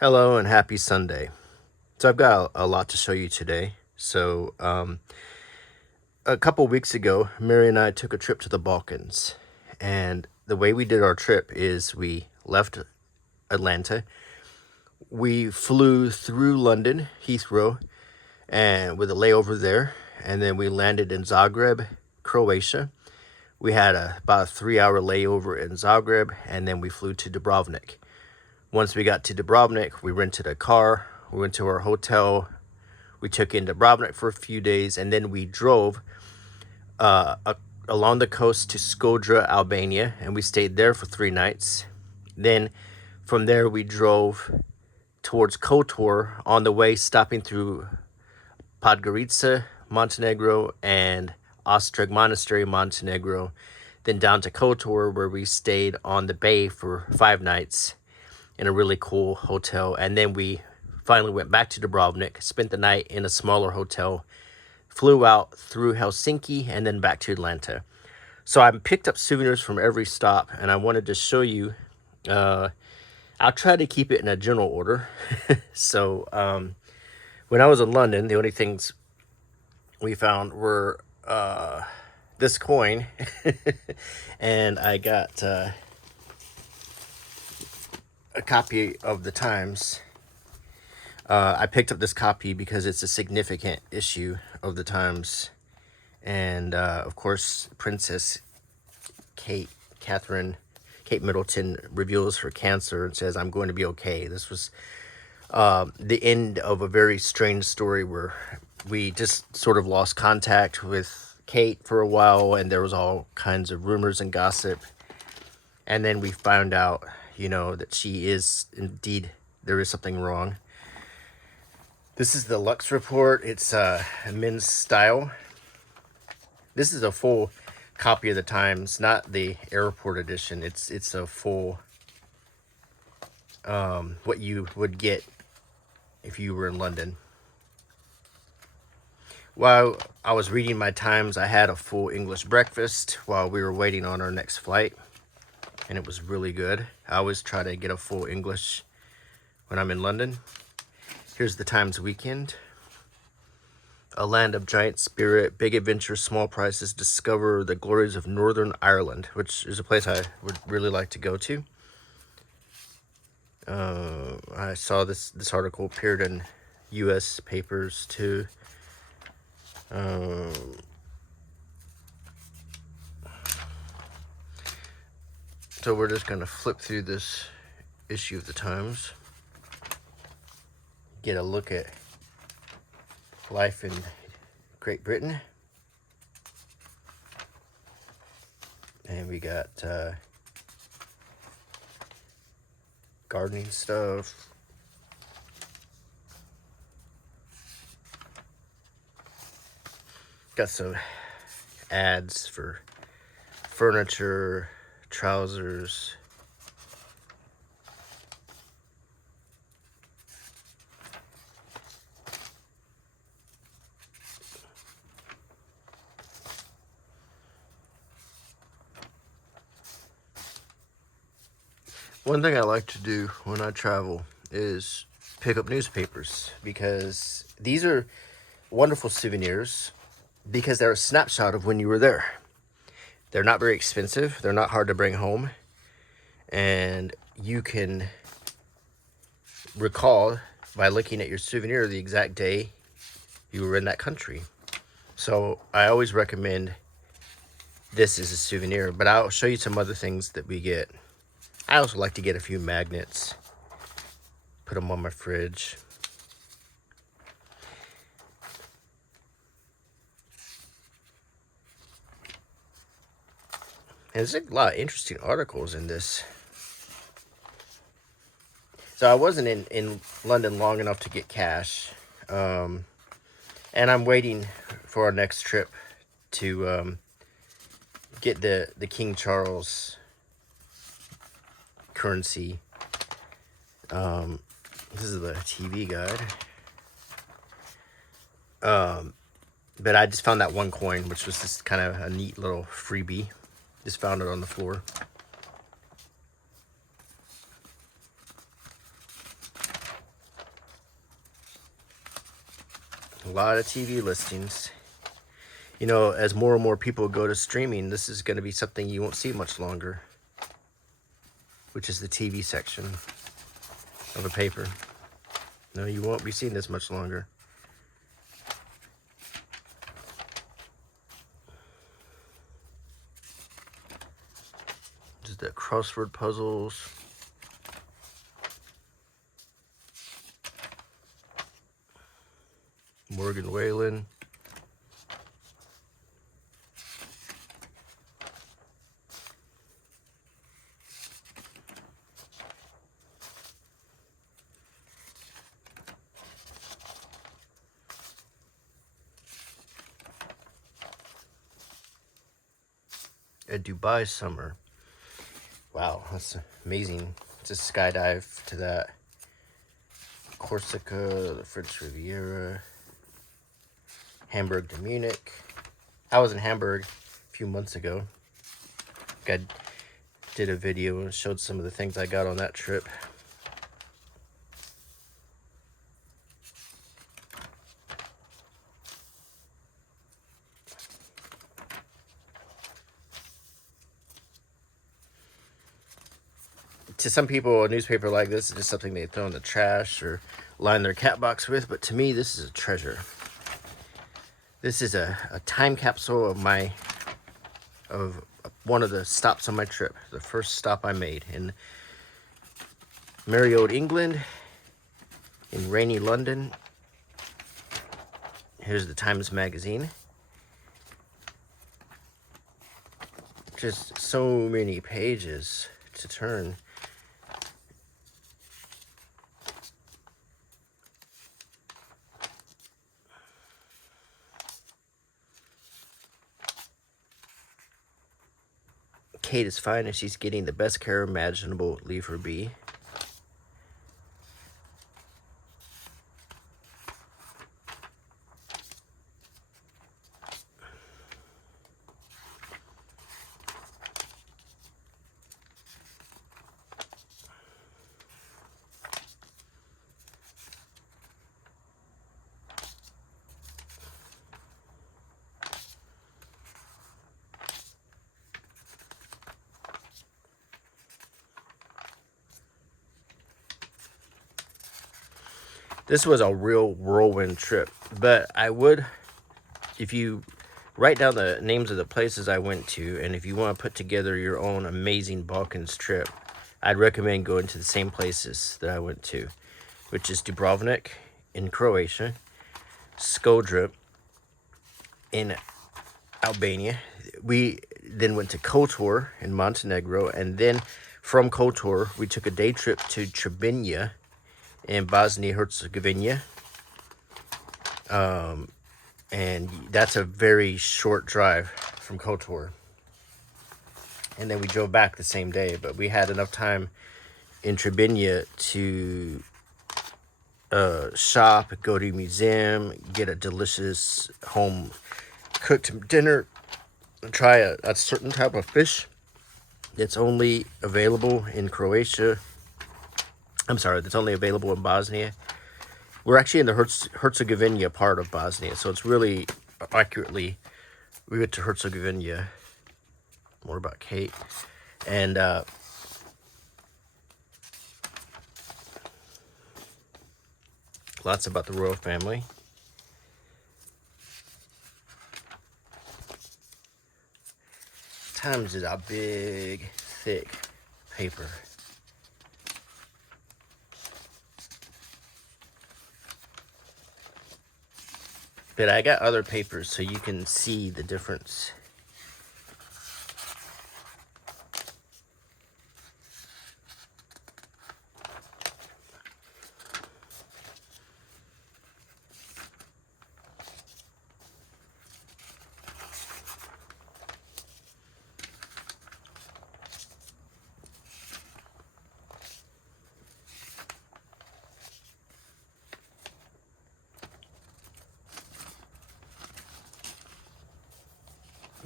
Hello and happy Sunday. So I've got a lot to show you today. A couple weeks ago, Mary and I took a trip to the Balkans. And the way we did our trip is we left Atlanta. We flew through London, Heathrow, and with a layover there. And then we landed in Zagreb, Croatia. We had about a 3 hour layover in Zagreb, and then we flew to Dubrovnik. Once we got to Dubrovnik, we rented a car, we went to our hotel, we took in Dubrovnik for a few days, and then we drove along the coast to Shkodër, Albania, and we stayed there for 3 nights. Then from there, we drove towards Kotor, on the way stopping through Podgorica, Montenegro, and Ostrog Monastery, Montenegro, then down to Kotor, where we stayed on the bay for 5 nights in a really cool hotel. And then we finally went back to Dubrovnik, spent the night in a smaller hotel, flew out through Helsinki, and then back to Atlanta. So I picked up souvenirs from every stop, and I wanted to show you. I'll try to keep it in a general order. When I was in London, the only things we found were this coin, and I got a copy of the Times. I picked up this copy because it's a significant issue of the Times. And of course, Princess Kate Middleton reveals her cancer and says, "I'm going to be okay." This was the end of a very strange story where we just sort of lost contact with Kate for a while, and there was all kinds of rumors and gossip. And then we found out, that she is indeed, there is something wrong. This is the Lux report. It's a men's style. This is a full copy of the Times, not the airport edition. It's a full, what you would get if you were in London. While I was reading my Times, I had a full English breakfast while we were waiting on our next flight, and it was really good. I always try to get a full English when I'm in London. Here's the Times weekend. A land of giant spirit, big adventure, small prices, discover the glories of Northern Ireland, which is a place I would really like to go to. I saw this article appeared in U.S. papers too. So we're just going to flip through this issue of the Times, get a look at life in Great Britain. And we got gardening stuff. Got some ads for furniture, trousers. One thing I like to do when I travel is pick up newspapers, because these are wonderful souvenirs because they're a snapshot of when you were there. They're not very expensive. They're not hard to bring home. And you can recall by looking at your souvenir the exact day you were in that country. So I always recommend this as a souvenir, but I'll show you some other things that we get. I also like to get a few magnets, put them on my fridge. And there's a lot of interesting articles in this. So I wasn't in London long enough to get cash. And I'm waiting for our next trip to get the King Charles currency. This is the TV guide. But I just found that one coin, which was just kind of a neat little freebie. Just found it on the floor. A lot of TV listings. You know, as more and more people go to streaming, this is going to be something you won't see much longer, which is the TV section of a paper. No, you won't be seeing this much longer. Just the crossword puzzles. Morgan Whalen. A Dubai summer. Wow, that's amazing. It's a skydive to that. Corsica, the French Riviera. Hamburg to Munich. I was in Hamburg a few months ago. I did a video and showed some of the things I got on that trip. To some people, a newspaper like this is just something they throw in the trash or line their cat box with, but to me, this is a treasure. This is a time capsule of one of the stops on my trip. The first stop I made in merry old England, in rainy London. Here's the Times Magazine. Just so many pages to turn. Kate is fine and she's getting the best care imaginable. Leave her be. This was a real whirlwind trip, but I would, if you write down the names of the places I went to, and if you want to put together your own amazing Balkans trip, I'd recommend going to the same places that I went to, which is Dubrovnik in Croatia, Shkodër in Albania. We then went to Kotor in Montenegro, and then from Kotor, we took a day trip to Trebinje in Bosnia-Herzegovina. And that's a very short drive from Kotor. And then we drove back the same day, but we had enough time in Trebinje to shop, go to a museum, get a delicious home cooked dinner, try a certain type of fish that's only available in Croatia. I'm sorry, that's only available in Bosnia. We're actually in the Herzegovina part of Bosnia, so it's really accurately, we went to Herzegovina. More about Kate. And lots about the royal family. Times is a big, thick paper. But I got other papers so you can see the difference.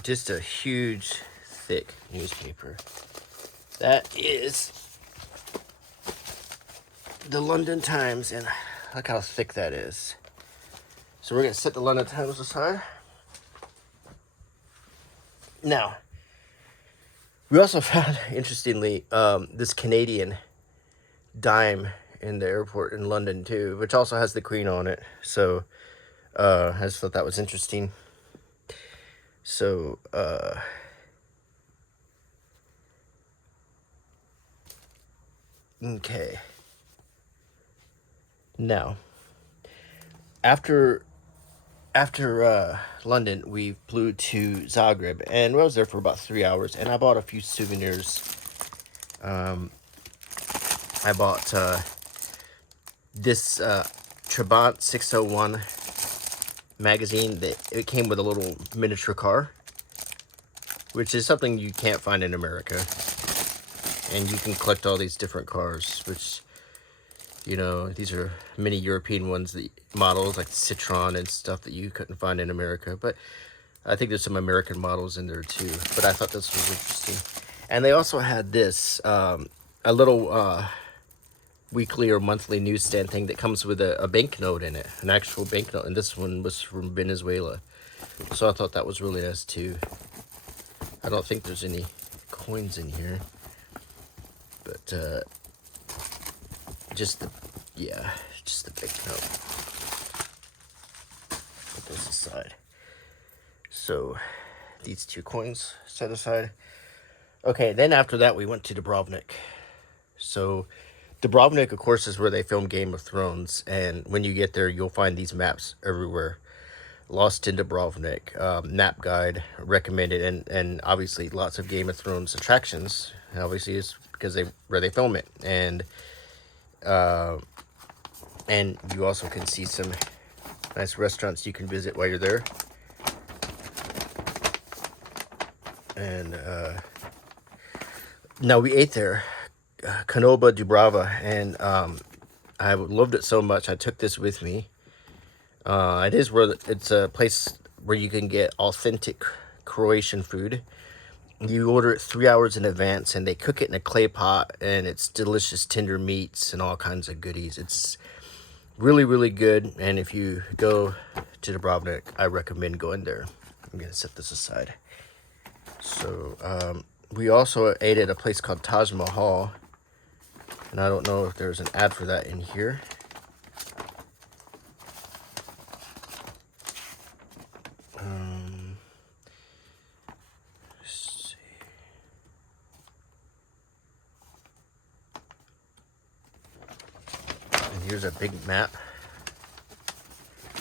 Just a huge, thick newspaper. That is the London Times, and look how thick that is. So we're going to set the London Times aside. Now, we also found, interestingly, this Canadian dime in the airport in London too, which also has the Queen on it. So I just thought that was interesting. So okay. Now, after London, we flew to Zagreb, and I was there for about 3 hours, and I bought a few souvenirs. I bought this Trebinje 601 magazine. That it came with a little miniature car, which is something you can't find in America. And you can collect all these different cars, which, you know, these are many European ones, the models like Citroen and stuff that you couldn't find in America. But I think there's some American models in there too. But I thought this was interesting. And they also had this, a little weekly or monthly newsstand thing that comes with a banknote in it, an actual banknote. And this one was from Venezuela. So I thought that was really nice too. I don't think there's any coins in here. But just the banknote. Put this aside. So these 2 coins set aside. Okay, then after that we went to Dubrovnik. So Dubrovnik, of course, is where they film Game of Thrones, and when you get there, you'll find these maps everywhere. Lost in Dubrovnik, map guide recommended, and obviously lots of Game of Thrones attractions. Obviously, it's because where they film it, and you also can see some nice restaurants you can visit while you're there. And now we ate there, Konoba Dubrava, and I loved it so much I took this with me. It's a place where you can get authentic Croatian food. You order it 3 hours in advance, and they cook it in a clay pot, and it's delicious tender meats and all kinds of goodies. It's really, really good, and if you go to Dubrovnik, I recommend going there. I'm going to set this aside. So we also ate at a place called Taj Mahal, and I don't know if there's an ad for that in here. Here's a big map.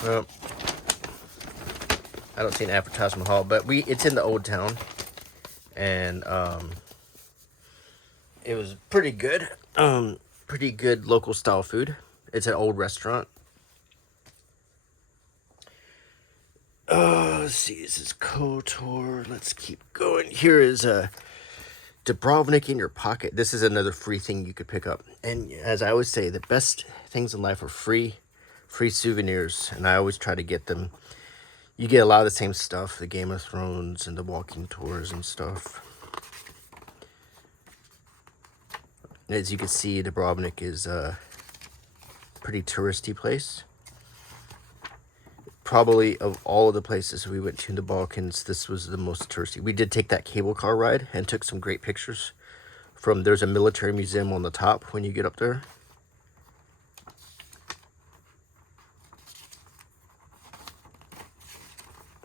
Well, I don't see an ad for Taj Mahal, but it's in the old town, and it was pretty good. Pretty good local style food. It's an old restaurant. Let's see. This is Kotor. Let's keep going. Here is Dubrovnik in your pocket. This is another free thing you could pick up. And as I always say, the best things in life are free souvenirs, and I always try to get them. You get a lot of the same stuff, the Game of Thrones and the walking tours and stuff. As you can see, Dubrovnik is a pretty touristy place. Probably of all of the places we went to in the Balkans, this was the most touristy. We did take that cable car ride and took some great pictures. There's a military museum on the top when you get up there.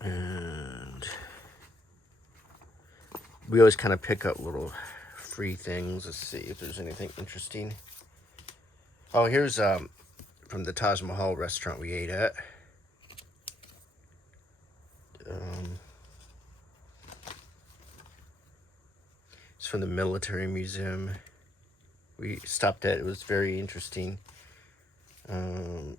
And we always kind of pick up little free things. Let's see if there's anything interesting. Oh, here's from the Taj Mahal restaurant we ate at. It's from the military museum we stopped at. It was very interesting. There's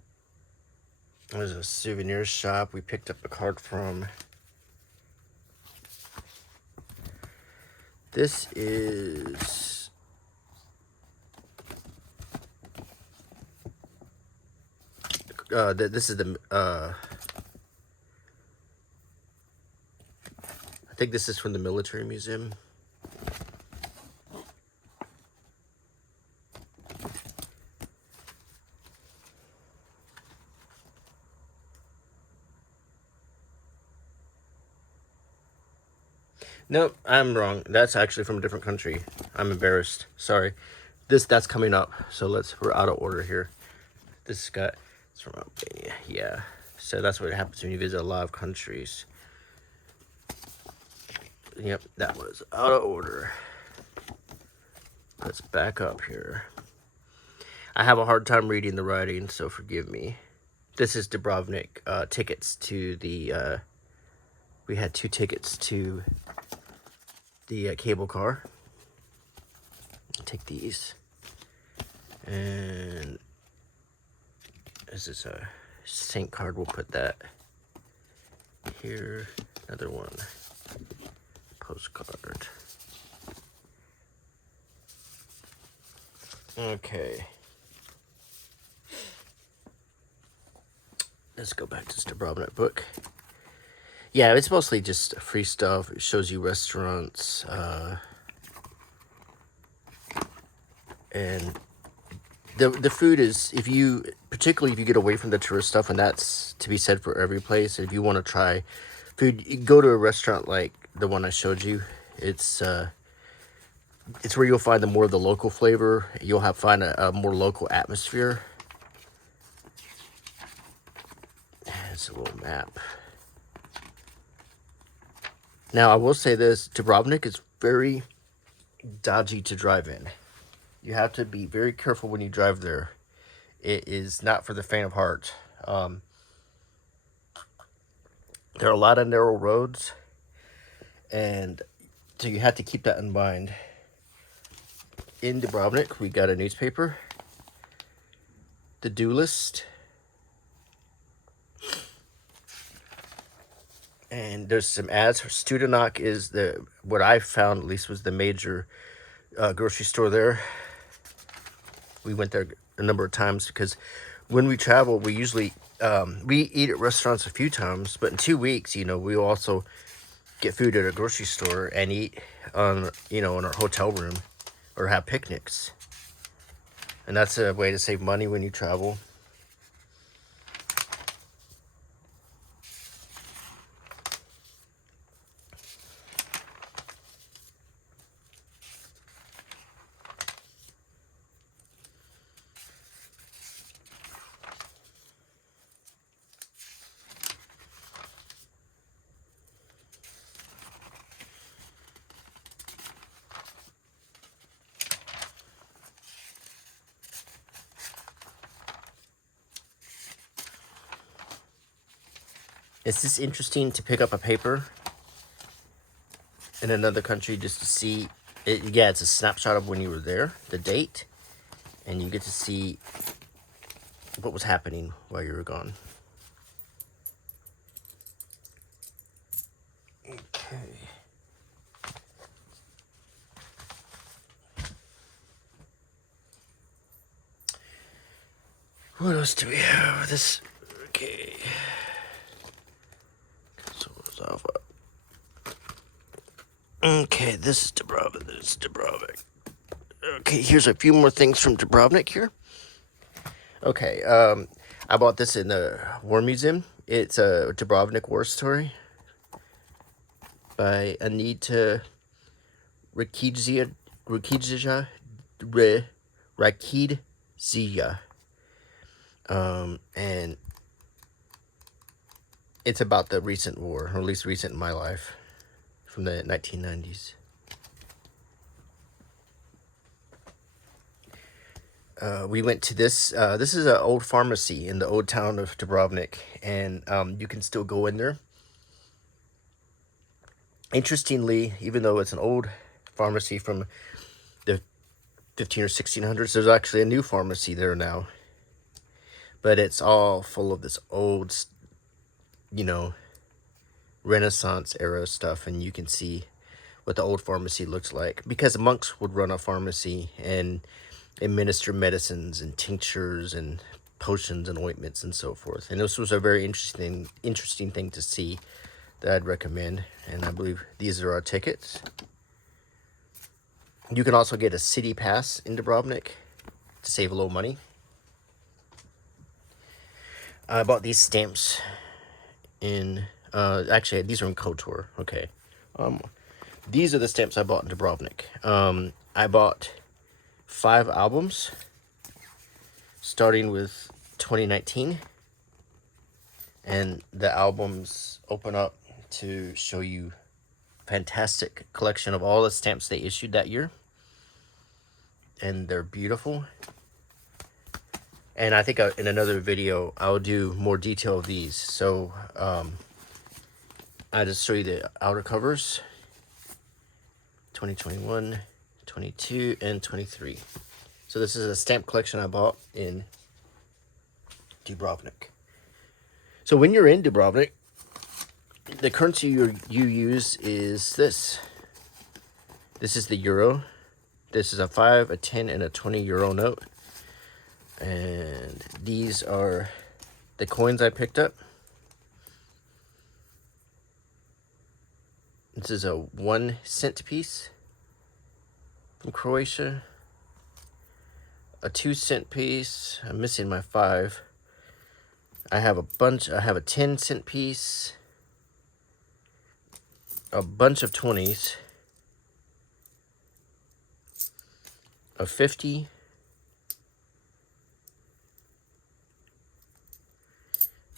a souvenir shop we picked up a card from. This is this is the I think this is from the military museum. Nope, I'm wrong. That's actually from a different country. I'm embarrassed. Sorry. That's coming up. So we're out of order here. It's from Albania. Yeah. So that's what happens when you visit a lot of countries. Yep, that was out of order. Let's back up here. I have a hard time reading the writing, so forgive me. This is Dubrovnik tickets to the, we had 2 tickets to the cable car. Take these. And this is a Saint card. We'll put that here. Another one. Postcard. Okay. Let's go back to this Dubrovnik book. Yeah, it's mostly just free stuff. It shows you restaurants, and the food is, particularly if you get away from the tourist stuff, and that's to be said for every place. If you want to try food, you go to a restaurant like the one I showed you. It's where you'll find the more of the local flavor. You'll find a more local atmosphere. It's a little map. Now, I will say this, Dubrovnik is very dodgy to drive in. You have to be very careful when you drive there. It is not for the faint of heart. There are a lot of narrow roads, and so you have to keep that in mind. In Dubrovnik, we got a newspaper, the do list, and there's some ads. Studenac is what I found, at least, was the major grocery store there. We went there a number of times because when we travel, we usually we eat at restaurants a few times, but in 2 weeks, we also get food at a grocery store and eat in our hotel room or have picnics. And that's a way to save money when you travel. It's just interesting to pick up a paper in another country just to see it. Yeah, it's a snapshot of when you were there, the date, and you get to see what was happening while you were gone. Okay. What else do we have? This, okay. Okay, this is Dubrovnik. Okay, here's a few more things from Dubrovnik here. Okay, I bought this in the War Museum. It's a Dubrovnik war story by Anita Rakidze. And it's about the recent war, or at least recent in my life, from the 1990s. We went to this. This is an old pharmacy in the old town of Dubrovnik, and you can still go in there. Interestingly, even though it's an old pharmacy from the 15 or 1600s, there's actually a new pharmacy there now. But it's all full of this old, Renaissance era stuff, and you can see what the old pharmacy looks like, because monks would run a pharmacy and administer medicines and tinctures and potions and ointments and so forth. And this was a very interesting thing to see that I'd recommend. And I believe these are our tickets. You can also get a city pass in Dubrovnik to save a little money. I bought these stamps in actually these are in Kotor. Okay. these are the stamps I bought in Dubrovnik. I bought 5 albums, starting with 2019. And the albums open up to show you fantastic collection of all the stamps they issued that year. And they're beautiful. And I think in another video, I'll do more detail of these. So I just show you the outer covers. 2021, 22, and 23. So this is a stamp collection I bought in Dubrovnik. So when you're in Dubrovnik, the currency you use is this. This is the euro. This is a 5, a 10, and a 20 euro note. And these are the coins I picked up. This is a 1 cent piece from Croatia. A 2 cent piece. I'm missing my 5. I have a 10 cent piece. A bunch of 20s. A 50.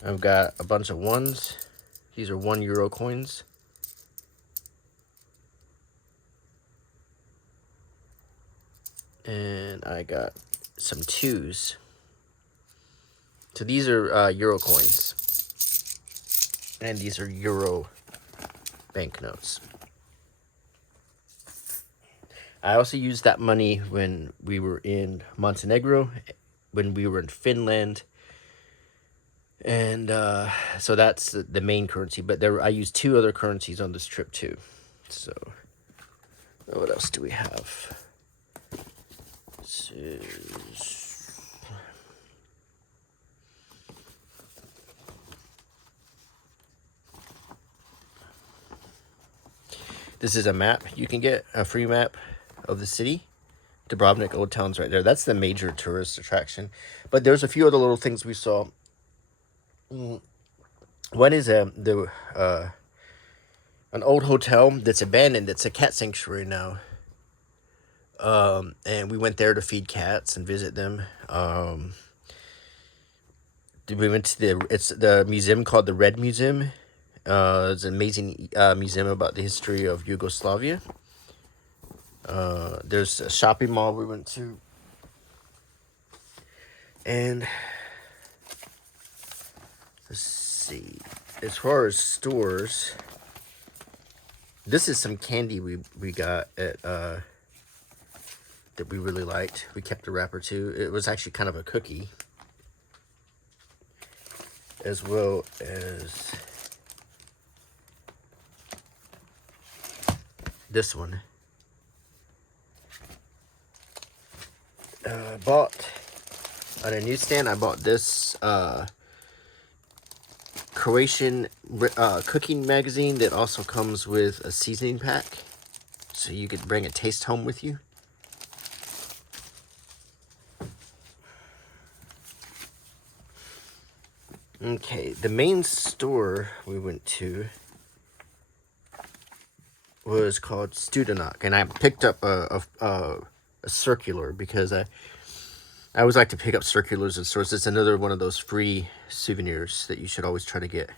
I've got a bunch of 1s. These are 1 euro coins. And I got some 2s. So these are euro coins. And these are euro banknotes. I also used that money when we were in Montenegro, when we were in Finland. And so that's the main currency. But I used 2 other currencies on this trip too. So what else do we have? This is a map. You can get a free map of the city. Dubrovnik Old Town's right there. That's the major tourist attraction. But there's a few other little things we saw. One is an old hotel that's abandoned. It's a cat sanctuary now. And we went there to feed cats and visit them. We went to the museum called the Red Museum. It's an amazing museum about the history of Yugoslavia. There's a shopping mall we went to. And let's see. As far as stores, this is some candy we got at that we really liked. We kept a wrapper too. It was actually kind of a cookie, as well as this one. Bought on a newsstand. I bought this Croatian cooking magazine that also comes with a seasoning pack, so you could bring a taste home with you. Okay, the main store we went to was called Shkodër, and I picked up a circular because I always like to pick up circulars in stores. It's another one of those free souvenirs that you should always try to get.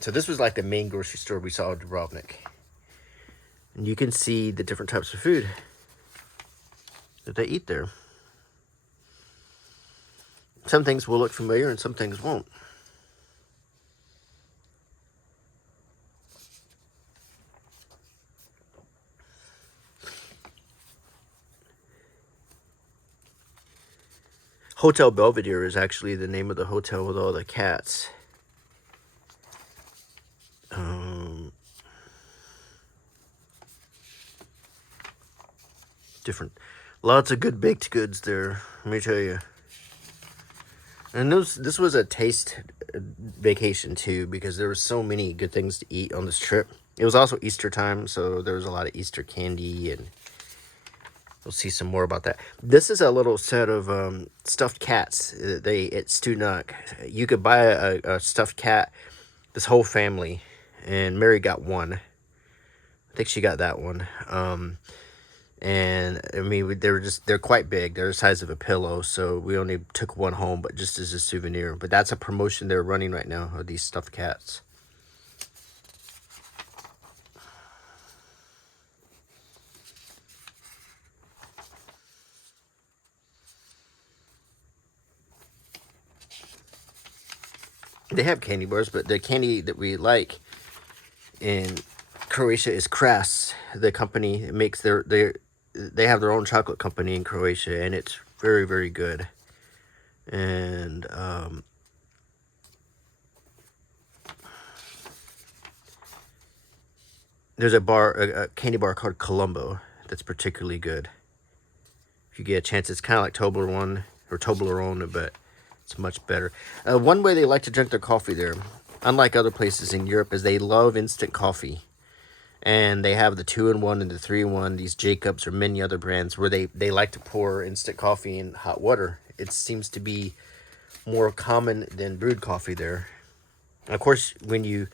So this was like the main grocery store we saw in Dubrovnik. And you can see the different types of food that they eat there. Some things will look familiar and some things won't. Hotel Belvedere is actually the name of the hotel with all the cats. Lots of good baked goods there, let me tell you. And this was a taste vacation too, because there were so many good things to eat on this trip. It was also Easter time, so there was a lot of Easter candy, and we'll see some more about that. This is a little set of stuffed cats. At Shkodër, you could buy a stuffed cat, this whole family, and Mary got one. I think she got that one. And I mean, they're quite big. They're the size of a pillow, so we only took one home, but just as a souvenir. But that's a promotion they're running right now of these stuffed cats. They have candy bars, but the candy that we like in Croatia is Kras. The company makes they have their own chocolate company in Croatia, and it's very, very good. And there's a candy bar called Colombo that's particularly good. If you get a chance, it's kind of like Toblerone, but it's much better. One way they like to drink their coffee there, unlike other places in Europe, is they love instant coffee. And they have the 2-in-1 and the 3-in-1, these Jacobs or many other brands, where they like to pour instant coffee in hot water. It seems to be more common than brewed coffee there. And of course, when you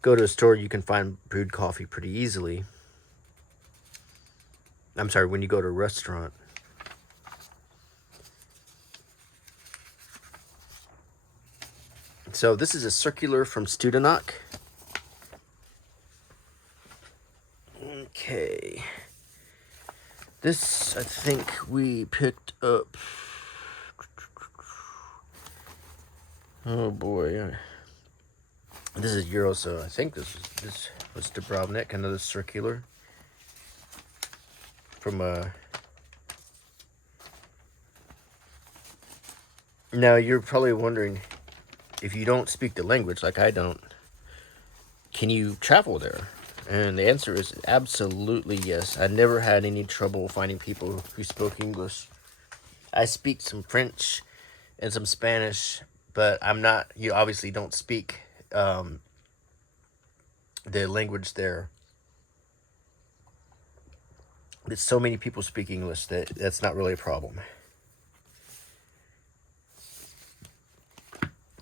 go to a store, you can find brewed coffee pretty easily. I'm sorry, when you go to a restaurant. So this is a circular from Studenac. Okay. This, I think we picked up... Oh boy. This is Euro, so I think this was Dubrovnik, another circular. From Now, you're probably wondering, if you don't speak the language like I don't, can you travel there? And the answer is absolutely yes. I never had any trouble finding people who spoke English. I speak some French and some Spanish, but you obviously don't speak the language there. But so many people speak English that's not really a problem.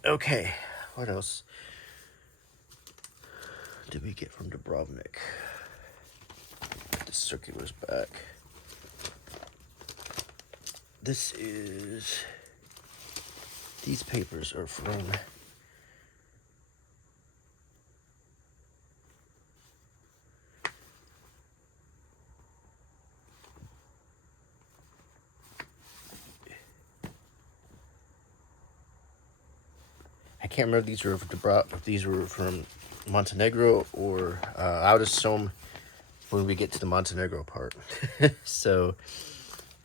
Okay, what else did we get from Dubrovnik? Put the circulars back. These papers are from I can't remember if these were from Montenegro or I'll just show them when we get to the Montenegro part. So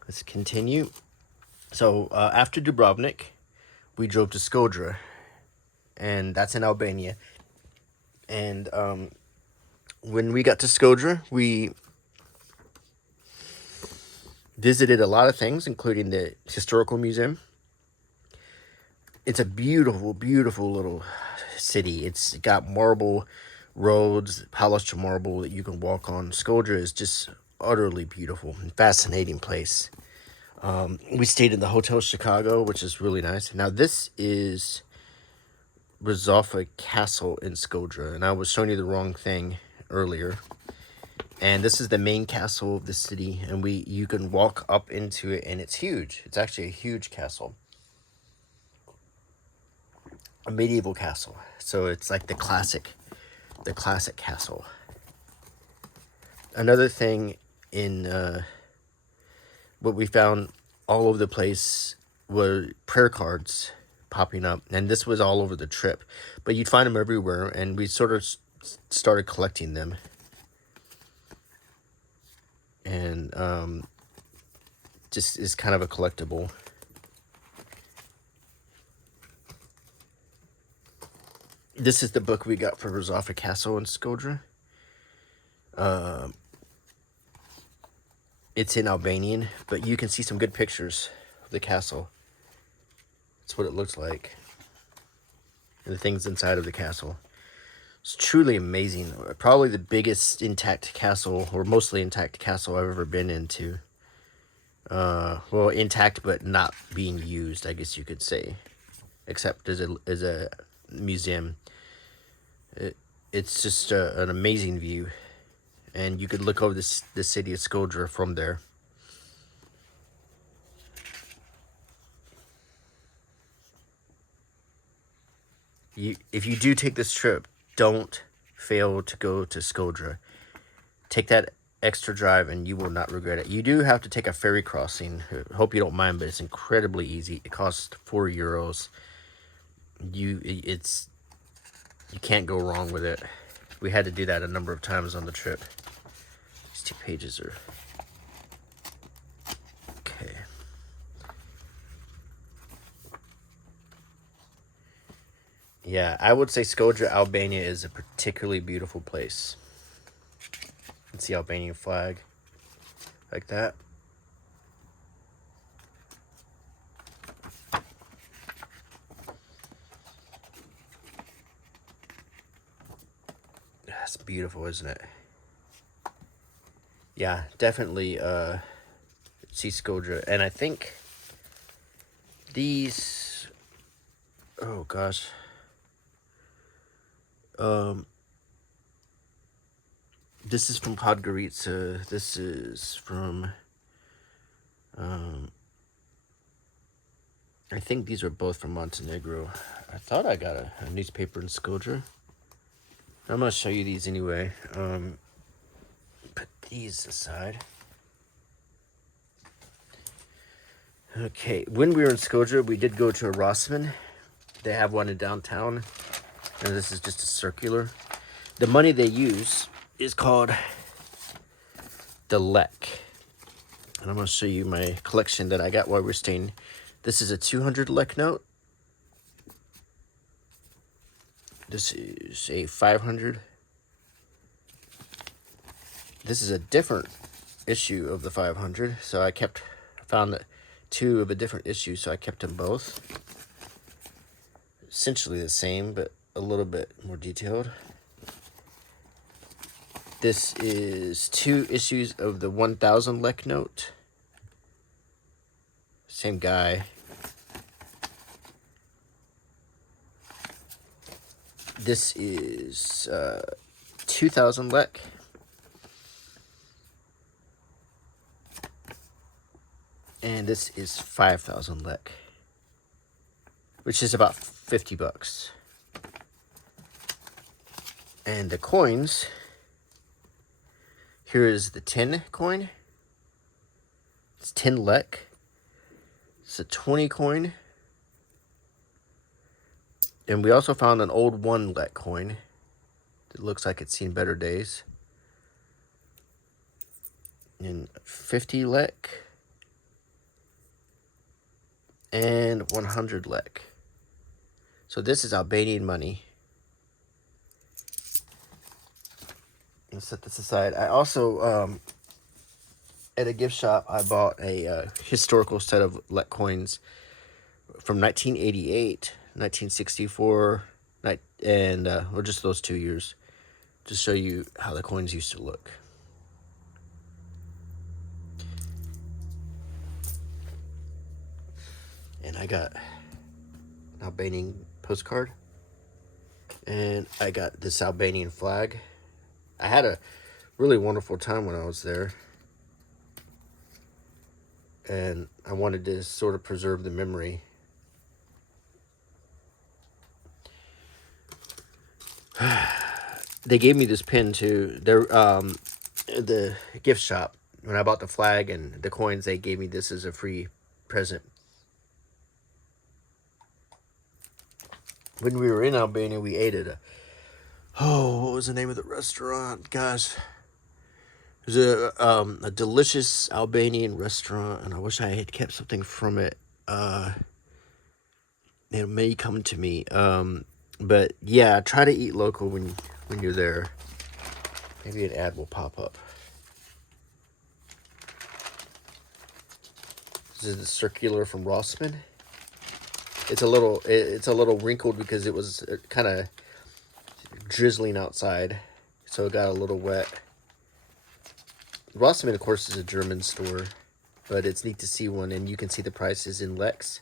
let's continue. So after Dubrovnik, we drove to Shkodër, and that's in Albania. And when we got to Shkodër, we visited a lot of things, including the historical museum. It's a beautiful, beautiful little city. It's got marble roads, polished marble that you can walk on. Shkodër is just utterly beautiful and fascinating place. We stayed in the Hotel Chicago, which is really nice. Now, this is Rizofa Castle in Shkodër, and I was showing you the wrong thing earlier. And this is the main castle of the city, and you can walk up into it, and it's huge. It's actually a huge castle. A medieval castle. So it's like the classic castle. Another thing in what we found all over the place were prayer cards popping up, and this was all over the trip, but you'd find them everywhere, and we sort of started collecting them. And just is kind of a collectible. This is the book we got for Rizofa Castle in Shkodër. It's in Albanian, but you can see some good pictures of the castle. That's what it looks like. And the things inside of the castle. It's truly amazing. Probably the biggest intact castle, or mostly intact castle I've ever been into. Well, intact but not being used, I guess you could say. Except as a museum. it's just an amazing view, and you could look over the city of Shkodër from there. If you do take this trip, don't fail to go to Shkodër. Take that extra drive and you will not regret it. You do have to take a ferry crossing. Hope you don't mind, but it's incredibly easy. It costs €4. You can't go wrong with it. We had to do that a number of times on the trip. These 2 pages are okay. Yeah, I would say Shkodër, Albania is a particularly beautiful place. It's the Albanian flag, like that. That's beautiful, isn't it? Yeah, definitely see Shkodër. And I think these, oh gosh, this is from Podgorica. This is from, I think these are both from Montenegro. I thought I got a newspaper in Shkodër. I'm gonna show you these anyway. Put these aside. Okay, when we were in Shkodër, we did go to a Rossmann. They have one in downtown, and this is just a circular. The money they use is called the lek. And I'm gonna show you my collection that I got while we were staying. This is a 200 lek note. This is a 500. This is a different issue of the 500, so I found 2 of a different issue, so I kept them both. Essentially the same, but a little bit more detailed. This is 2 issues of the 1000 lek note. Same guy. This is 2000 lek. And this is 5000 lek, which is about $50. And the coins, here is the 10 coin. It's 10 lek. It's a 20 coin. And we also found an old 1 lek coin. It looks like it's seen better days. And 50 lek. And 100 lek. So this is Albanian money. Let's set this aside. I also, at a gift shop, I bought a historical set of lek coins from 1988, 1964, and or just those 2 years, to show you how the coins used to look. And I got an Albanian postcard, and I got this Albanian flag. I had a really wonderful time when I was there, and I wanted to sort of preserve the memory. They gave me this pin too. The gift shop, when I bought the flag and the coins, they gave me this as a free present. When we were in Albania, we ate at what was the name of the restaurant? Gosh, it was a delicious Albanian restaurant, and I wish I had kept something from it. It may come to me. But yeah, try to eat local when you're there. Maybe an ad will pop up. This is the circular from Rossmann. It's a little wrinkled because it was kind of drizzling outside, so it got a little wet. Rossmann, of course, is a German store, but it's neat to see one, and you can see the prices in leks.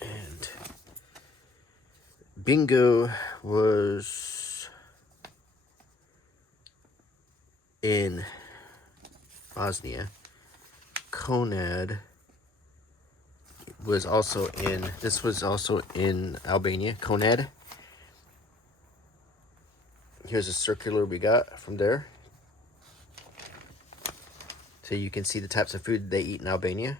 And Bingo was in Bosnia. Konad was also in, this was also in Albania. Konad. Here's a circular we got from there. So you can see the types of food they eat in Albania.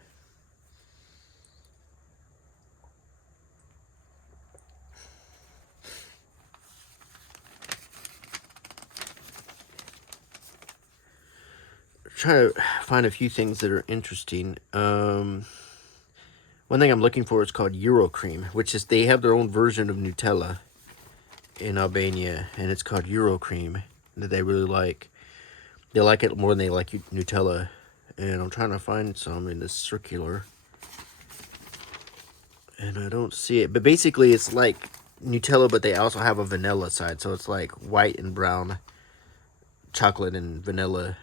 Try to find a few things that are interesting. One thing I'm looking for is called Eurocream, which is, they have their own version of Nutella in Albania, and it's called Eurocream, that they really like. They like it more than they like Nutella, and I'm trying to find some in this circular, and I don't see it. But basically, it's like Nutella, but they also have a vanilla side, so it's like white and brown chocolate and vanilla.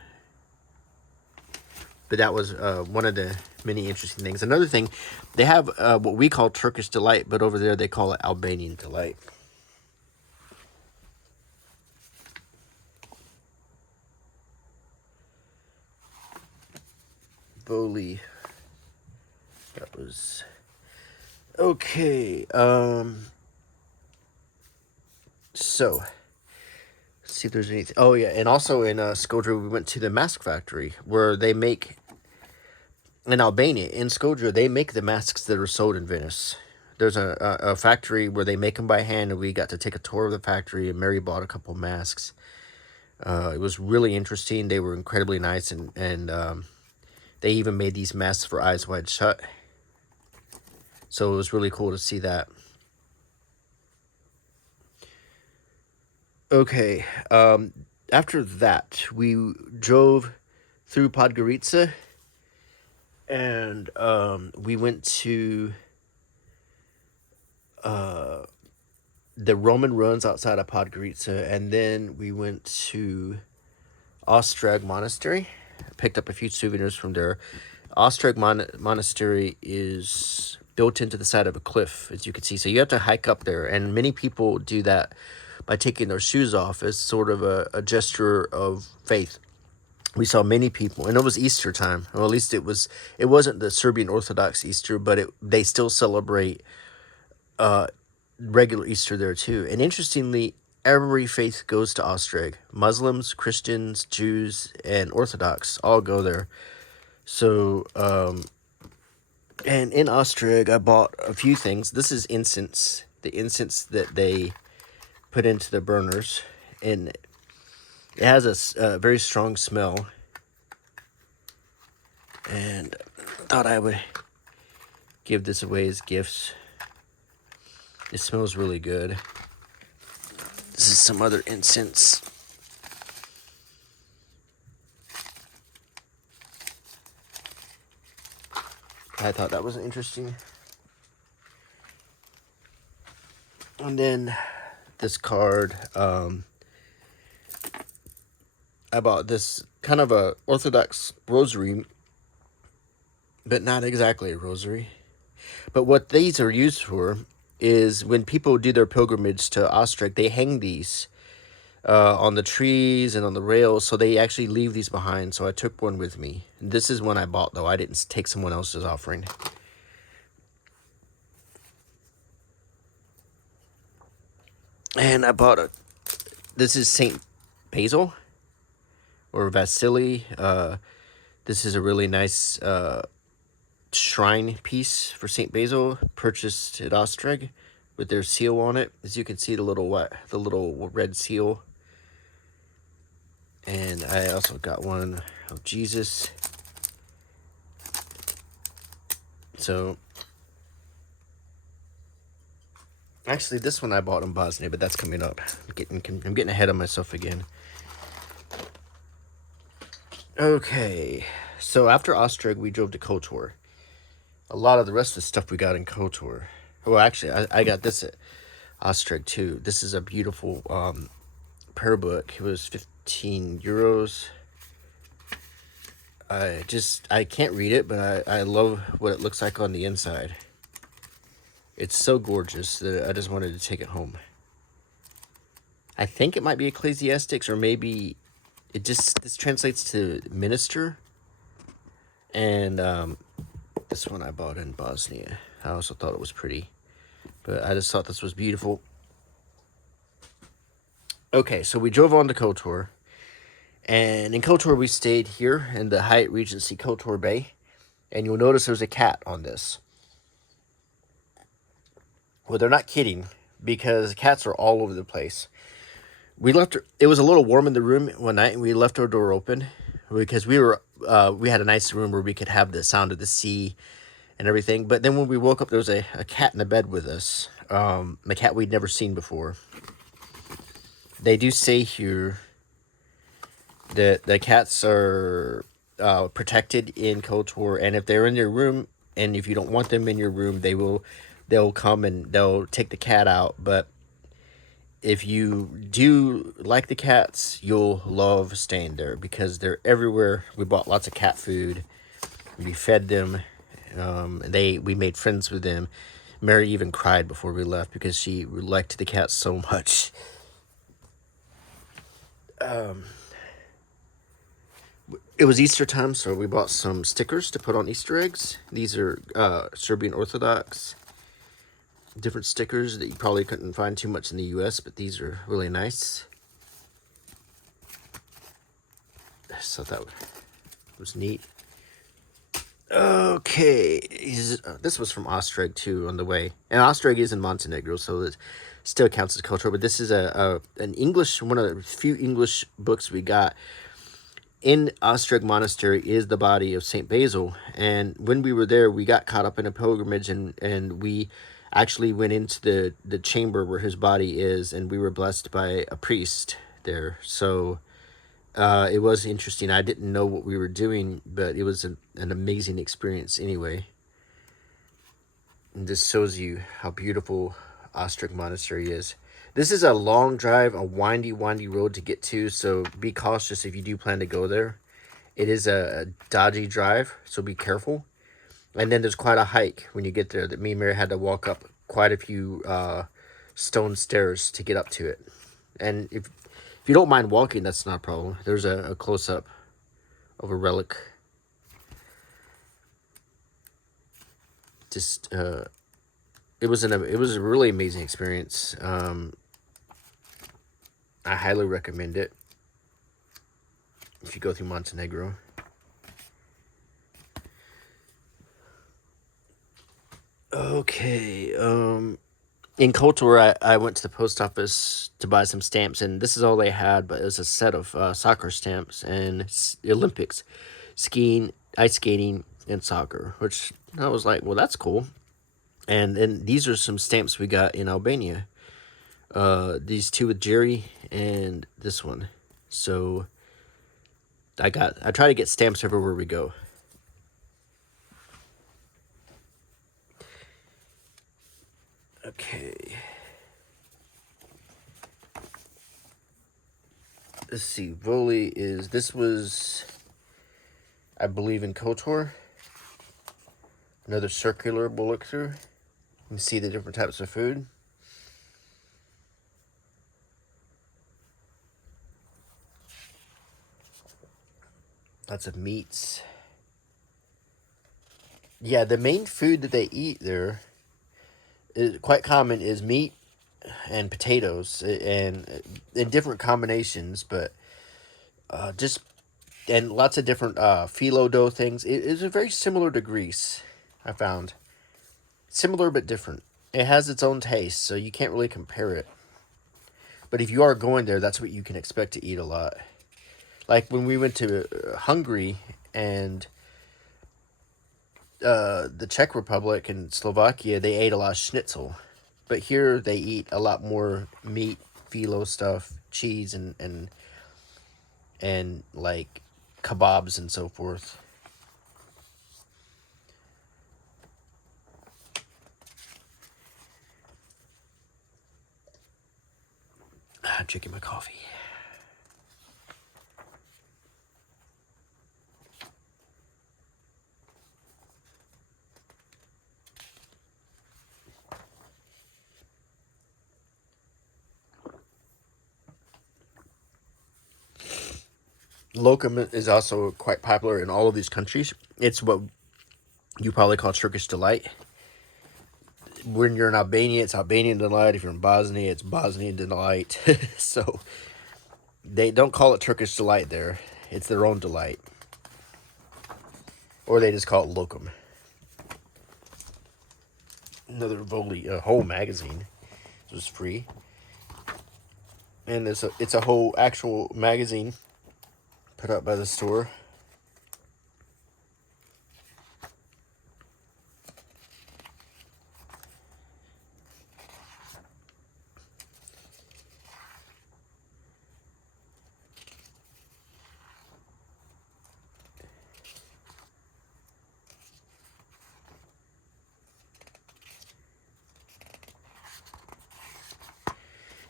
But that was one of the many interesting things. Another thing, they have what we call Turkish Delight, but over there they call it Albanian Delight. Boli. That was... Okay. So, let's see if there's anything. Oh, yeah. And also in Shkodër, we went to the mask factory where they make... In Albania, in Shkodër, they make the masks that are sold in Venice. There's a factory where they make them by hand, and we got to take a tour of the factory, and Mary bought a couple masks. It was really interesting. They were incredibly nice, and they even made these masks for Eyes Wide Shut. So it was really cool to see that. Okay, after that, we drove through Podgorica, and we went to the Roman ruins outside of Podgorica, and then we went to Ostrog Monastery. Picked up a few souvenirs from there. Ostrog Monastery is built into the side of a cliff, as you can see. So you have to hike up there, and many people do that by taking their shoes off as sort of a gesture of faith. We saw many people, and it was Easter time. Well, at least it wasn't the Serbian Orthodox Easter, but they still celebrate regular Easter there too. And interestingly, every faith goes to Ostrog. Muslims, Christians, Jews, and Orthodox all go there. So, and in Ostrog, I bought a few things. This is incense, the incense that they put into the burners, and it has a very strong smell. And thought I would give this away as gifts. It smells really good. This is some other incense. I thought that was interesting. And then this card. I bought this kind of a Orthodox rosary, but not exactly a rosary. But what these are used for is when people do their pilgrimage to Ostrog, they hang these on the trees and on the rails, so they actually leave these behind. So I took one with me. This is one I bought, though. I didn't take someone else's offering. And I bought this is Saint Basil, or Vasily. This is a really nice shrine piece for Saint Basil, purchased at Ostrog with their seal on it. As you can see, the little red seal. And I also got one of Jesus. So, actually, this one I bought in Bosnia, but that's coming up. I'm getting ahead of myself again. Okay, so after Ostrog, we drove to Kotor. A lot of the rest of the stuff we got in Kotor. Well, actually, I got this at Ostrog too. This is a beautiful prayer book. It was 15 euros. I can't read it, but I love what it looks like on the inside. It's so gorgeous that I just wanted to take it home. I think it might be ecclesiastics, or maybe this translates to minister. And this one I bought in Bosnia. I also thought it was pretty, but I just thought this was beautiful. Okay, so we drove on to Kotor, and in Kotor we stayed here in the Hyatt Regency Kotor Bay, and you'll notice there's a cat on this. Well, they're not kidding, because cats are all over the place. It was a little warm in the room one night, and we left our door open because we had a nice room where we could have the sound of the sea and everything. But then when we woke up, there was a cat in the bed with us, a cat we'd never seen before. They do say here that the cats are protected in Kotor, and if they're in your room, and if you don't want them in your room, they'll come and they'll take the cat out. But if you do like the cats, you'll love staying there because they're everywhere. We bought lots of cat food. We fed them. We made friends with them. Mary even cried before we left because she liked the cats so much. It was Easter time, so we bought some stickers to put on Easter eggs. These are Serbian Orthodox. Different stickers that you probably couldn't find too much in the US, but these are really nice. So that was neat. Okay, this was from Ostrog too on the way, and Ostrog is in Montenegro, so it still counts as culture. But this is an English, one of the few English books we got. In Ostrog Monastery is the body of Saint Basil, and when we were there, we got caught up in a pilgrimage, and we actually went into the chamber where his body is, and we were blessed by a priest there. So it was interesting. I didn't know what we were doing, but it was an amazing experience anyway. And this shows you how beautiful Ostrog Monastery is. This is a long drive, a windy road to get to, so be cautious if you do plan to go there. It is a dodgy drive, so be careful. And then there's quite a hike when you get there that me and Mary had to walk up quite a few stone stairs to get up to it. And if you don't mind walking, that's not a problem. There's a close-up of a relic. Just it was a really amazing experience. I highly recommend it if you go through Montenegro. Okay, in Kotor, I went to the post office to buy some stamps, and this is all they had, but it was a set of soccer stamps and Olympics, skiing, ice skating, and soccer, which I was like, well, that's cool. And then these are some stamps we got in Albania. These two with Jerry and this one. So I try to get stamps everywhere we go. Okay. Let's see. This was, I believe, in Kotor. Another circular we'll look through and see the different types of food. Lots of meats. Yeah, the main food that they eat there is quite common is meat and potatoes and in different combinations, but and lots of different phyllo dough things. It is very similar to Greece, I found. Similar but different. It has its own taste, so you can't really compare it. But if you are going there, that's what you can expect to eat a lot. Like when we went to Hungary and the Czech Republic and Slovakia, they ate a lot of schnitzel. But here they eat a lot more meat, phyllo stuff, cheese, and like kebabs and so forth. I'm drinking my coffee. Lokum is also quite popular in all of these countries. It's what you probably call Turkish delight. When you're in Albania, it's Albanian delight. If you're in Bosnia, it's Bosnian delight. So they don't call it Turkish delight there. It's their own delight. Or they just call it Lokum. Another whole magazine. It was free. And it's a whole actual magazine put up by the store.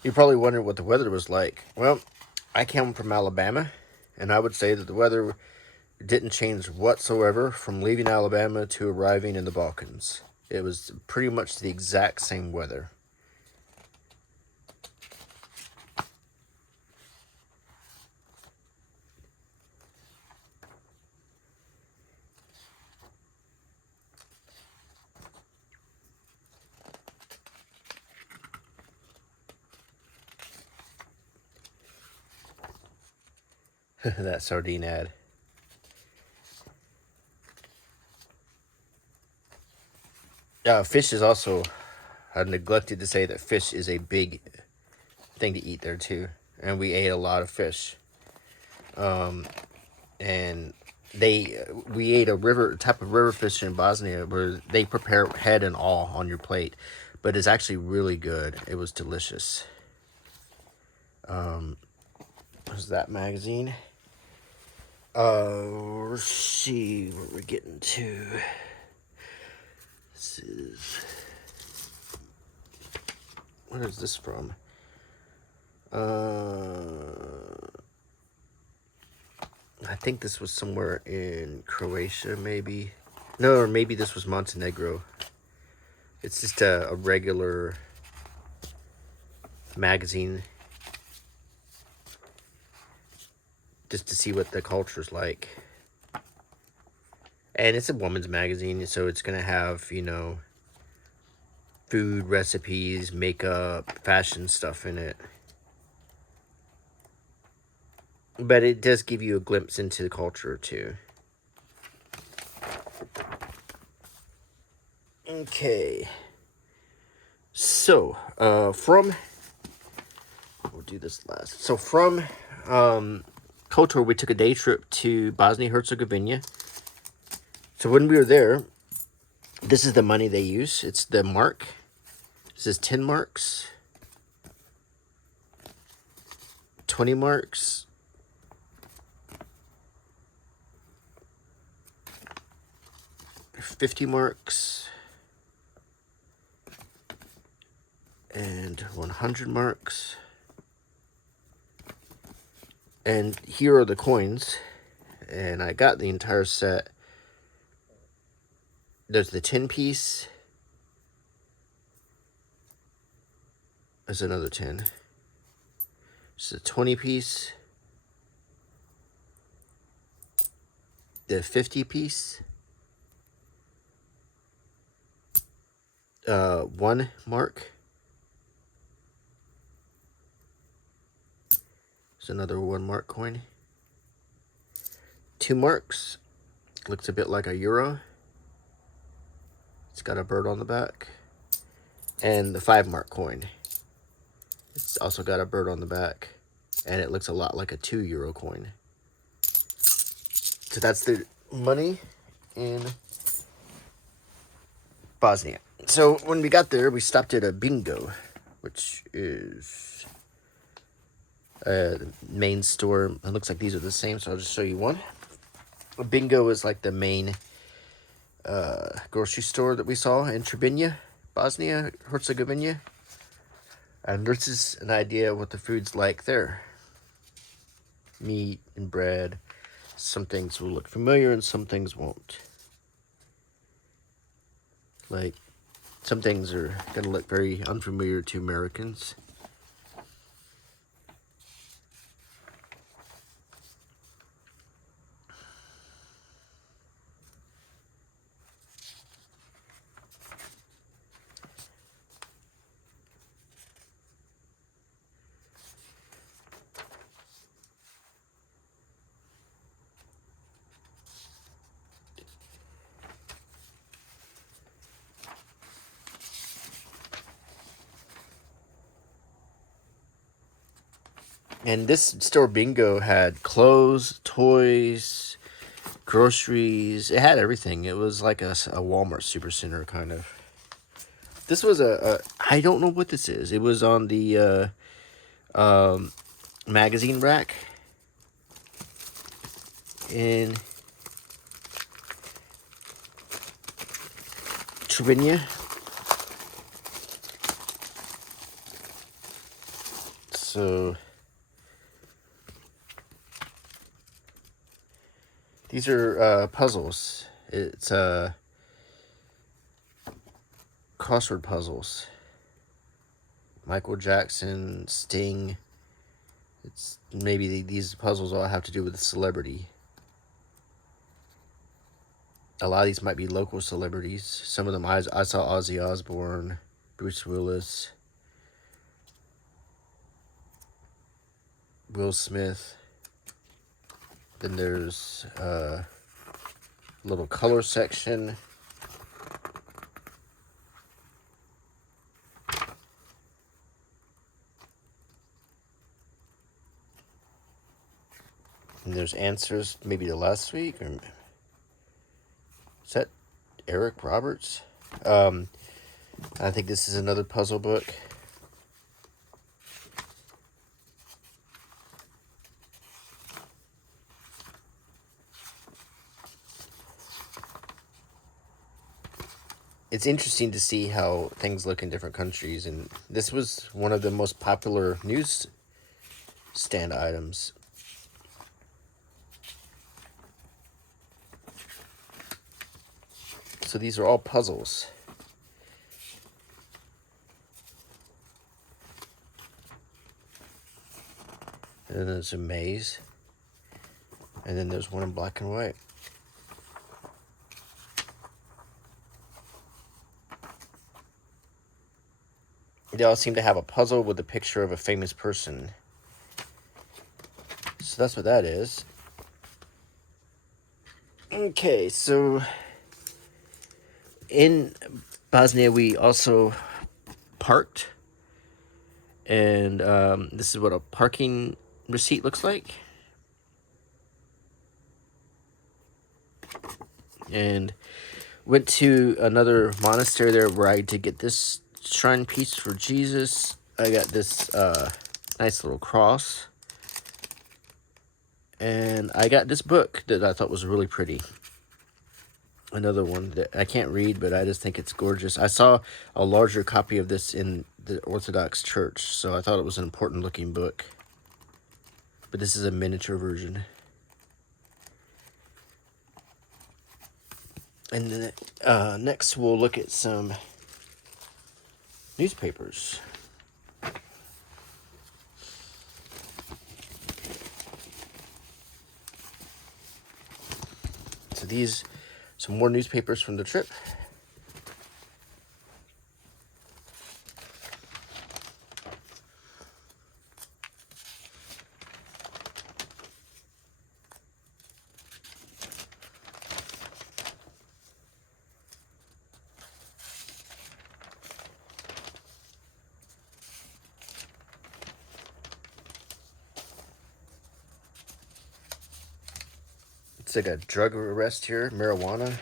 You're probably wondering what the weather was like. Well, I came from Alabama, and I would say that the weather didn't change whatsoever from leaving Alabama to arriving in the Balkans. It was pretty much the exact same weather. That sardine ad. Fish is also, I neglected to say that fish is a big thing to eat there too. And we ate a lot of fish. And we ate a type of river fish in Bosnia where they prepare head and all on your plate. But it's actually really good. It was delicious. There's that magazine. Let's see what we're getting to. What is this from? I think this was somewhere in Croatia, maybe. No, or maybe this was Montenegro. It's just a regular magazine. Just to see what the culture's like. And it's a woman's magazine, so it's going to have, food recipes, makeup, fashion stuff in it. But it does give you a glimpse into the culture, too. Okay. So, we'll do this last. So, from Kotor, we took a day trip to Bosnia-Herzegovina. So when we were there, this is the money they use. It's the mark. This is 10 marks, 20 marks, 50 marks, and 100 marks. And here are the coins. And I got the entire set. There's the 10 piece. There's another 10. This is a 20 piece. The 50 piece. 1 mark. There's another 1 mark coin. 2 marks. Looks a bit like a euro. It's got a bird on the back. And the 5 mark coin. It's also got a bird on the back. And it looks a lot like a 2 euro coin. So that's the money in Bosnia. So when we got there, we stopped at a bingo, which is a main store. It looks like these are the same, so I'll just show you one. A bingo is like the main grocery store that we saw in Trebinje, Bosnia-Herzegovina. And this is an idea of what the food's like there. Meat and bread. Some things will look familiar and some things won't. Like, some things are going to look very unfamiliar to Americans. And this store bingo had clothes, toys, groceries. It had everything. It was like a Walmart supercenter kind of. This was I don't know what this is. It was on the magazine rack in Trebinje. So these are puzzles. It's crossword puzzles. Michael Jackson, Sting. It's maybe these puzzles all have to do with a celebrity. A lot of these might be local celebrities. Some of them I saw Ozzy Osbourne, Bruce Willis, Will Smith. Then there's a little color section. And there's answers maybe to last week, or is that Eric Roberts? I think this is another puzzle book. It's interesting to see how things look in different countries, and this was one of the most popular news stand items. So these are all puzzles. And then there's a maze. And then there's one in black and white. They all seem to have a puzzle with a picture of a famous person. So that's what that is. Okay, so in Bosnia we also parked. And this is what a parking receipt looks like. And went to another monastery there where I did get this shrine piece for Jesus. I got this nice little cross. And I got this book that I thought was really pretty. Another one that I can't read, but I just think it's gorgeous. I saw a larger copy of this in the Orthodox Church, so I thought it was an important looking book. But this is a miniature version. And then next we'll look at some newspapers. So these, some more newspapers from the trip. It's like a drug arrest here, marijuana.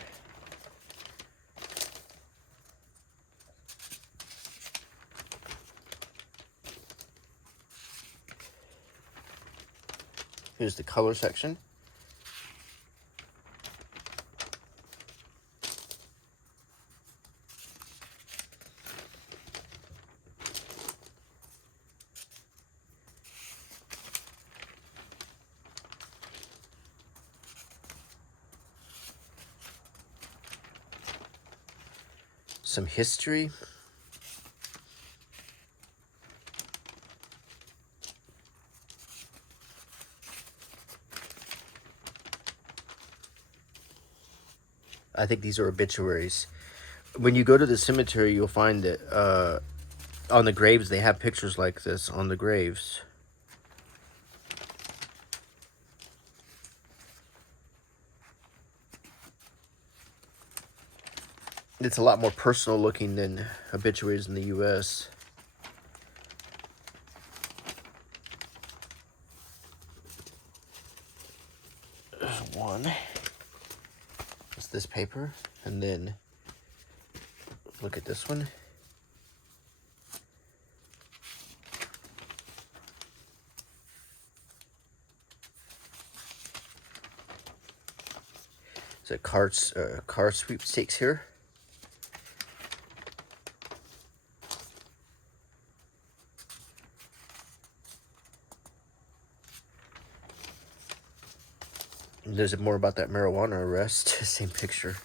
Here's the color section. Some history. I think these are obituaries. When you go to the cemetery, you'll find that on the graves, they have pictures like this on the graves. It's a lot more personal looking than obituaries in the U.S. one. It's this paper, and then look at this one. It's a car sweepstakes here. There's more about that marijuana arrest. Same picture.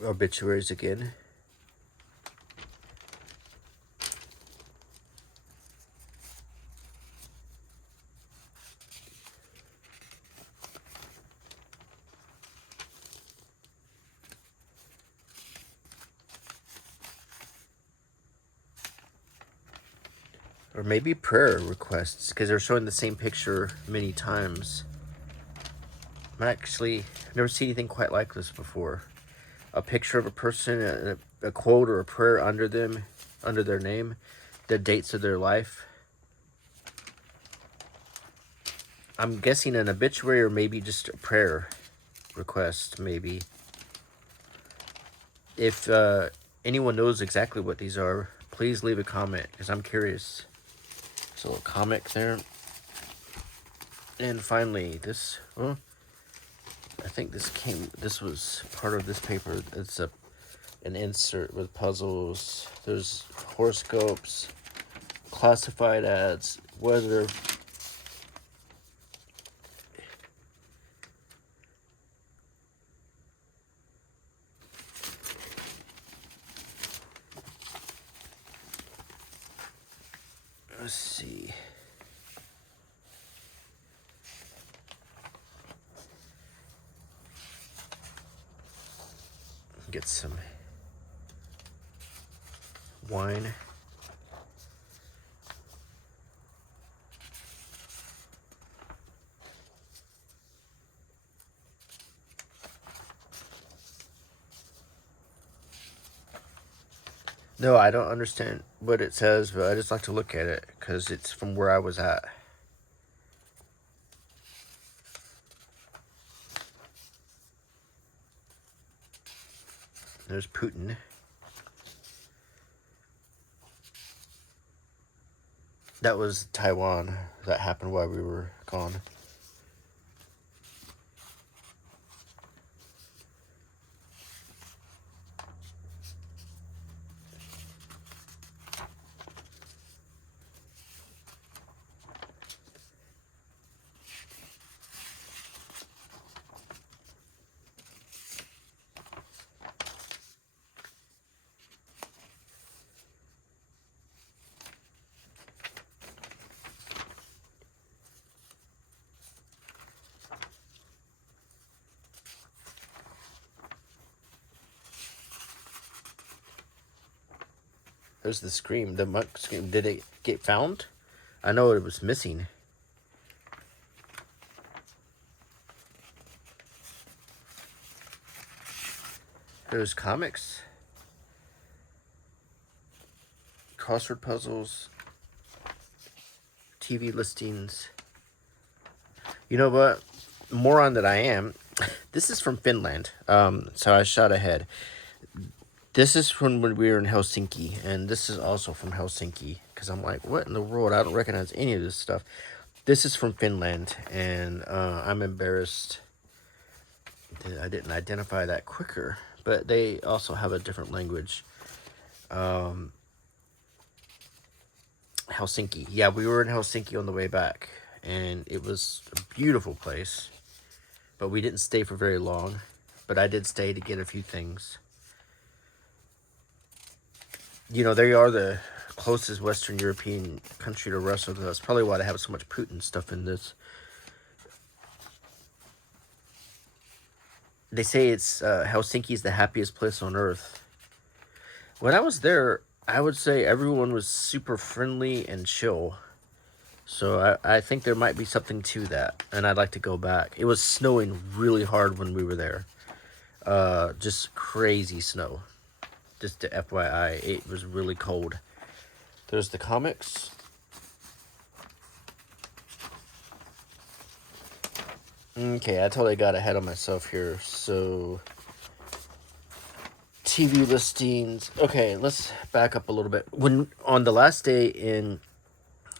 Obituaries again. Or maybe prayer requests, because they're showing the same picture many times. I've never seen anything quite like this before. A picture of a person, a quote or a prayer under them, under their name, the dates of their life. I'm guessing an obituary or maybe just a prayer request, maybe. If anyone knows exactly what these are, please leave a comment, because I'm curious. There's a little comic there. And finally, this, well, I think this was part of this paper. It's an insert with puzzles. There's horoscopes, classified ads, weather. Let's see. Get some wine. No, I don't understand what it says, but I just like to look at it because it's from where I was at. There's Putin. That was Taiwan. That happened while we were gone. There's the scream, the monk scream. Did it get found? I know it was missing. There's comics, crossword puzzles, TV listings. You know what? Moron that I am. This is from Finland. So I shot ahead. This is from when we were in Helsinki, and this is also from Helsinki, because I'm like, what in the world? I don't recognize any of this stuff. This is from Finland, and I'm embarrassed that I didn't identify that quicker, but they also have a different language. Helsinki. Yeah, we were in Helsinki on the way back, and it was a beautiful place, but we didn't stay for very long, but I did stay to get a few things. You know, they are the closest Western European country to Russia. That's probably why they have so much Putin stuff in this. They say it's Helsinki is the happiest place on earth. When I was there, I would say everyone was super friendly and chill. So I think there might be something to that, and I'd like to go back. It was snowing really hard when we were there. Just crazy snow. Just to FYI, it was really cold. There's the comics. Okay, I totally got ahead of myself here. So, TV listings. Okay, let's back up a little bit. When on the last day in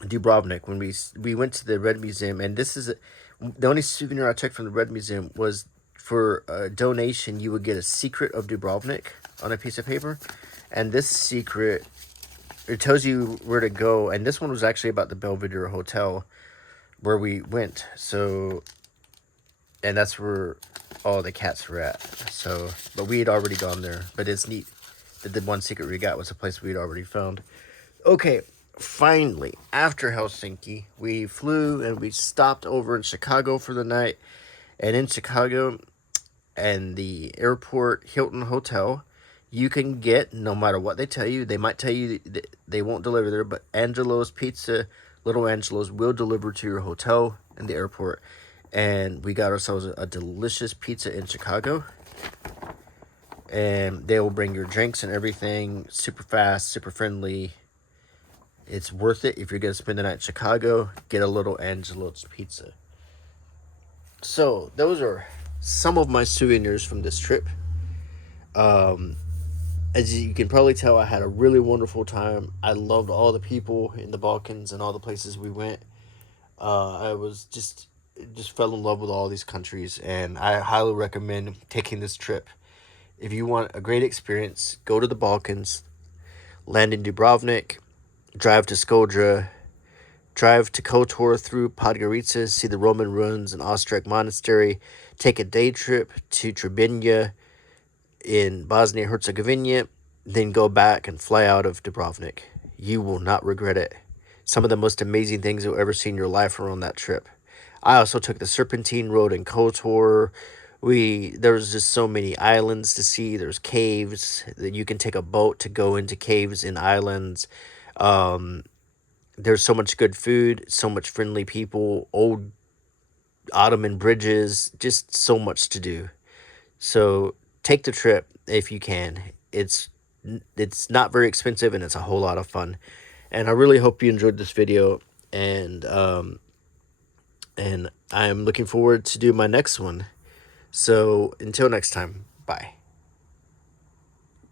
Dubrovnik, when we went to the Red Museum, and this is the only souvenir I took from the Red Museum was for a donation. You would get a secret of Dubrovnik on a piece of paper, and this secret, it tells you where to go. And this one was actually about the Belvedere Hotel where we went. So, and that's where all the cats were at. So, but we had already gone there. But it's neat that the one secret we got was a place we'd already found. Okay, finally, after Helsinki, we flew and we stopped over in Chicago for the night. And in Chicago, and the airport Hilton Hotel, you can get, no matter what they tell you, they might tell you they won't deliver there, but Angelo's Pizza, Little Angelo's, will deliver to your hotel in the airport. And we got ourselves a delicious pizza in Chicago. And they will bring your drinks and everything super fast, super friendly. It's worth it if you're going to spend the night in Chicago. Get a Little Angelo's Pizza. So, those are some of my souvenirs from this trip. As you can probably tell, I had a really wonderful time. I loved all the people in the Balkans and all the places we went. I was just fell in love with all these countries, and I highly recommend taking this trip. If you want a great experience, go to the Balkans, land in Dubrovnik, drive to Shkodër, drive to Kotor through Podgorica, see the Roman ruins and Ostrog Monastery, take a day trip to Trebinje in Bosnia and Herzegovina, then go back and fly out of Dubrovnik. You will not regret it. Some of the most amazing things you'll ever see in your life are on that trip. I also took the Serpentine Road in Kotor. There was just so many islands to see. There's caves that you can take a boat to go into caves in islands. There's so much good food, so much friendly people, old Ottoman bridges, just so much to do. So take the trip if you can. It's not very expensive, and it's a whole lot of fun. And I really hope you enjoyed this video, and I'm looking forward to do my next one. So until next time, bye.